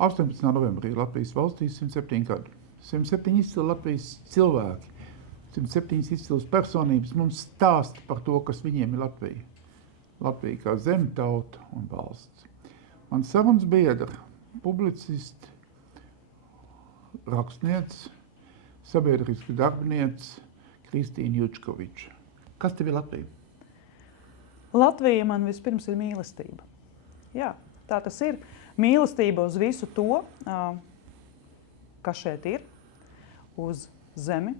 18. novembrī Latvijas valstī 107 gadi. 107 izcili Latvijas cilvēki, 107 izcilas personības mums stāsta par to, kas viņiem ir Latvija. Latvija kā zeme, tauta un valsts. Man sarunas biedra, publicisti, rakstniece, sabiedriska darbiniece Kristīna Jučkoviča. Kas tev ir Latvija? Latvija man vispirms ir mīlestība. Jā, tā tas ir. Mīlestība uz visu to, kas šeit ir, uz zemi,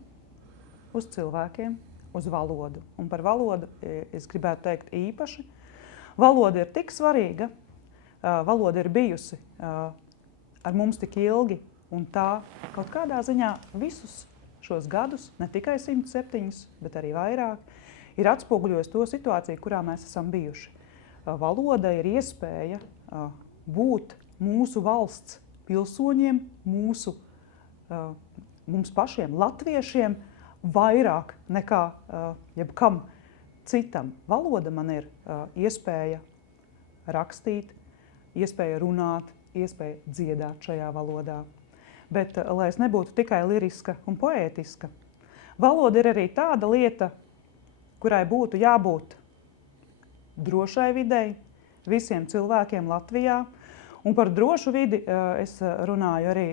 uz cilvēkiem, uz valodu. Un par valodu es gribētu teikt īpaši. Valoda ir tik svarīga, valoda ir bijusi ar mums tik ilgi, un tā kaut kādā ziņā visus šos gadus, ne tikai 107, bet arī vairāk, ir atspoguļojusi to situāciju, kurā mēs esam bijuši. Valoda ir iespēja būt mūsu valsts pilsoņiem, mums pašiem, latviešiem, vairāk nekā jebkam citam. Valoda man ir iespēja rakstīt, iespēja runāt, iespēja dziedāt šajā valodā. Bet, lai es nebūtu tikai liriska un poētiska, valoda ir arī tāda lieta, kurai būtu jābūt drošai videi, visiem cilvēkiem Latvijā. Un par drošu vidi es runāju arī,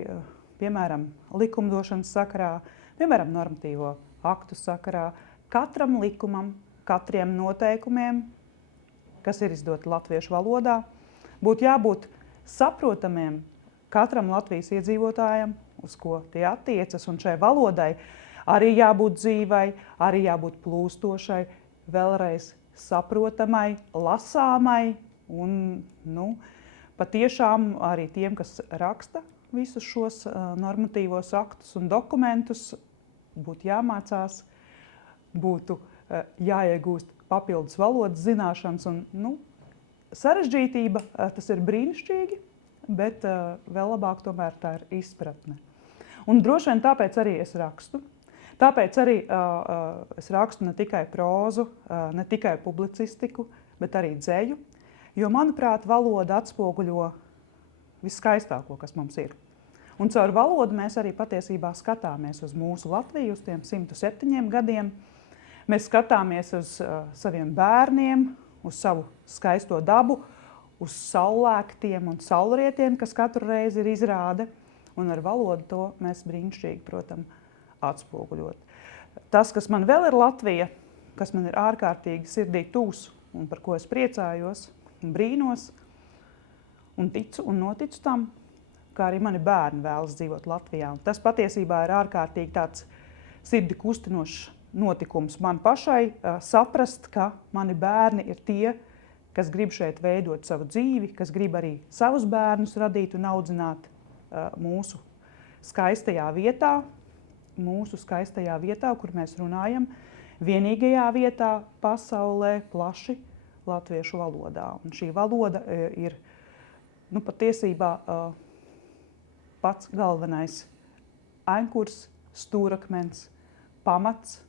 piemēram, likumdošanas sakarā, piemēram, normatīvo aktu sakarā. Katram likumam, katriem noteikumiem, kas ir izdoti latviešu valodā, būtu jābūt saprotamiem katram Latvijas iedzīvotājam, uz ko tie attiecas, un šai valodai arī jābūt dzīvai, arī jābūt plūstošai, vēlreiz saprotamai, lasāmai un, patiešām arī tiem, kas raksta visus šos normatīvos aktus un dokumentus, būtu jāmācās, būtu jāiegūst papildus valodas zināšanas un, sarežģītība, tas ir brīnišķīgi, bet vēl labāk tomēr tā ir izpratne. Un droši vien tāpēc arī es rakstu. Tāpēc arī es rakstu ne tikai prózu, ne tikai publicistiku, bet arī dzeju, jo, manuprāt, valoda atspoguļo viskaistāko, kas mums ir. Un caur valodu mēs arī patiesībā skatāmies uz mūsu Latviju, uz tiem 107 gadiem. Mēs skatāmies uz saviem bērniem, uz savu skaisto dabu, uz saulēktiem un saulrietiem, kas katru reizi ir izrāde. Un ar valodu to mēs brīnišķīgi, protams, atspoguļot. Tas, kas man vēl ir Latvija, kas man ir ārkārtīgi sirdī tūs un par ko es priecājos un brīnos un ticu un noticu tam, kā arī mani bērni vēlas dzīvot Latvijā. Un tas patiesībā ir ārkārtīgi tāds sirdi kustinošs notikums man pašai saprast, ka mani bērni ir tie, kas grib šeit veidot savu dzīvi, kas grib arī savus bērnus radīt un audzināt mūsu skaistajā vietā, kur mēs runājam, vienīgajā vietā pasaulē plaši latviešu valodā. Un šī valoda ir patiesībā pats galvenais ankurs, stūrakmens, pamats.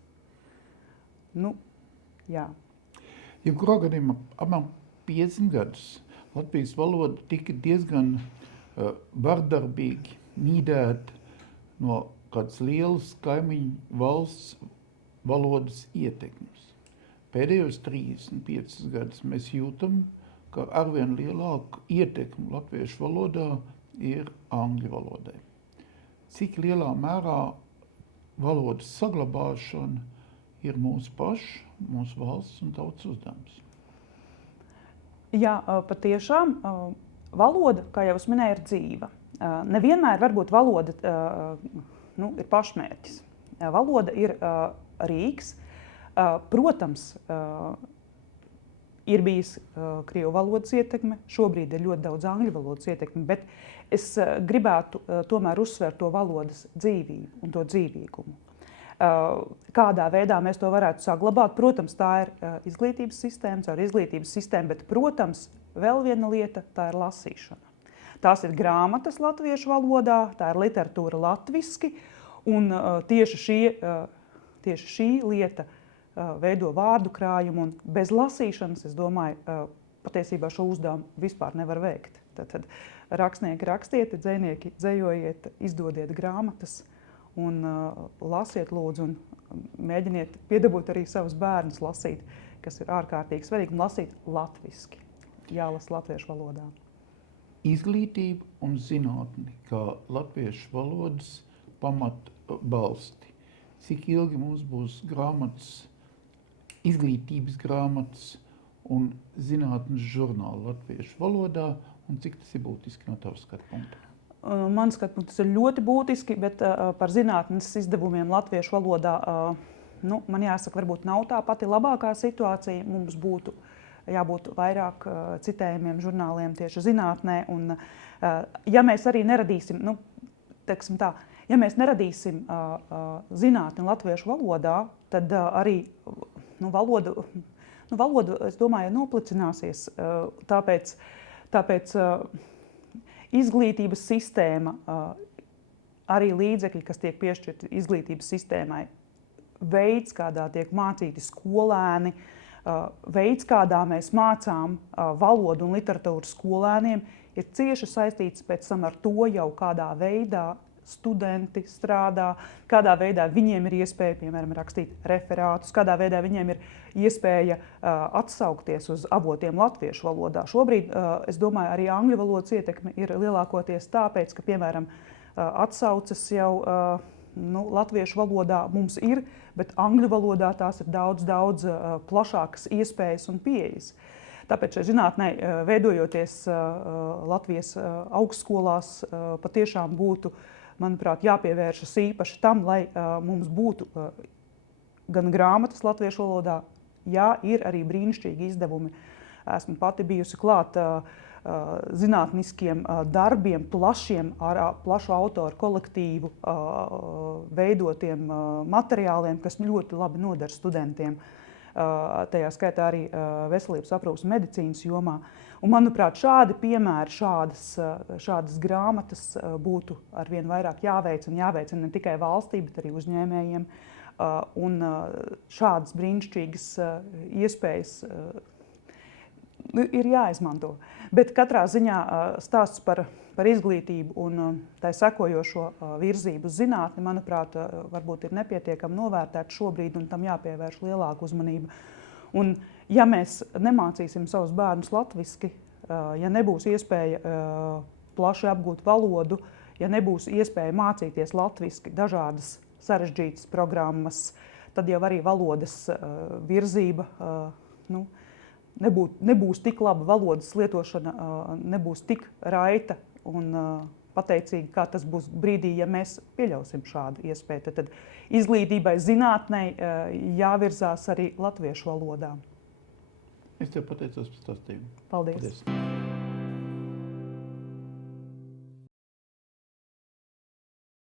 Jā. Jebkurā gadījumā apmēram 50 gadus Latvijas valoda tika diezgan vardarbīgi mīdēta no kādas lielas kaimiņu valsts valodas ietekmes. Pēdējos 35 gadus mēs jūtam, ka arvien lielāku ietekmi latviešu valodā ir angļu valodai. Cik lielā mērā valodas saglabāšana ir mūsu pašu, mūsu valsts un tautas uzdevums? Jā, patiešām valoda, kā jau es minēju, ir dzīva. Nevienmēr varbūt valoda ir pašmērķis. Valoda ir rīks. Protams, ir bijis krievu valodas ietekme, šobrīd ir ļoti daudz angļu valodas ietekme, bet es gribētu tomēr uzsvērt to valodas dzīvību un to dzīvīgumu. Kādā veidā mēs to varētu saglabāt? Protams, tā ir izglītības sistēma, caur izglītības sistēmu, bet, protams, vēl viena lieta, tā ir lasīšana. Tās ir grāmatas latviešu valodā, tā ir literatūra latviski, un tieši šī lieta veido vārdu krājumu, un bez lasīšanas, es domāju, patiesībā šo uzdevumu vispār nevar veikt. Tad rakstnieki rakstiet, dzejnieki dzejojiet, izdodiet grāmatas un lasiet lūdzu un mēģiniet piedabūt arī savus bērnus lasīt, kas ir ārkārtīgi svarīgi, un lasīt latviski. Jālasa latviešu valodā. Izglītība un zinātne kā latviešu valodas pamatbalsti. Cik ilgi mums būs grāmatas, izglītības grāmatas un zinātnes žurnāli latviešu valodā, un cik tas ir būtiski no tavas skatu punkta? Man skatu, tas ir ļoti būtiski, bet par zinātnes izdevumiem latviešu valodā, man jāsaka, varbūt nav tā pati labākā situācija. Mums būtu jābūt vairāk citējumiem žurnāliem tieši zinātnē. Un, ja mēs arī neradīsim, ja mēs neradīsim zinātni latviešu valodā, tad arī valoda, es domāju, noplicināsies. Tāpēc izglītības sistēma, arī līdzekļi, kas tiek piešķirti izglītības sistēmai, veids, kādā tiek mācīti skolēni, veids, kādā mēs mācām valodu un literatūru skolēniem, ir cieši saistīts pēc tam ar to jau kādā veidā studenti strādā, kādā veidā viņiem ir iespēja, piemēram, rakstīt referātus, kādā veidā viņiem ir iespēja atsaukties uz avotiem latviešu valodā. Šobrīd, es domāju, arī angļu valodas ietekme ir lielākoties tāpēc, ka, piemēram, atsauces jau latviešu valodā mums ir, bet angļu valodā tās ir daudz plašākas iespējas un pieejas. Tāpēc šai zinātnei veidojoties Latvijas augstskolās patiešām būtu, manuprāt, jāpievēršas īpaši tam, lai mums būtu gan grāmatas latviešu valodā, ir arī brīnišķīgi izdevumi. Esmu pati bijusi klāt zinātniskiem darbiem, plašu autoru kolektīvu veidotiem materiāliem, kas ļoti labi noder studentiem. Tajā skaitā arī veselības aprūpes medicīnas jomā. Un, manuprāt, šādi piemēri, šādas grāmatas būtu arvien vairāk jāveicina ne tikai valstī, bet arī uzņēmējiem. Un šādas brīnišķīgas iespējas ir jāizmanto. Bet katrā ziņā stāsts par izglītību un tai sekojošo virzību uz zinātni, manuprāt, varbūt ir nepietiekami novērtēts šobrīd, un tam jāpievērš lielāka uzmanība. Un, ja mēs nemācīsim savus bērnus latviski, ja nebūs iespēja plaši apgūt valodu, ja nebūs iespēja mācīties latviski dažādas sarežģītas programmas, tad jau arī valodas virzība nebūs tik laba, valodas lietošana nebūs tik raita un pateicīga, kā tas būs brīdī, ja mēs pieļausim šādu iespēju. Tad izglītībai, zinātnei jāvirzās arī latviešu valodā. Es tev pateicos par stāstījumu. Paldies.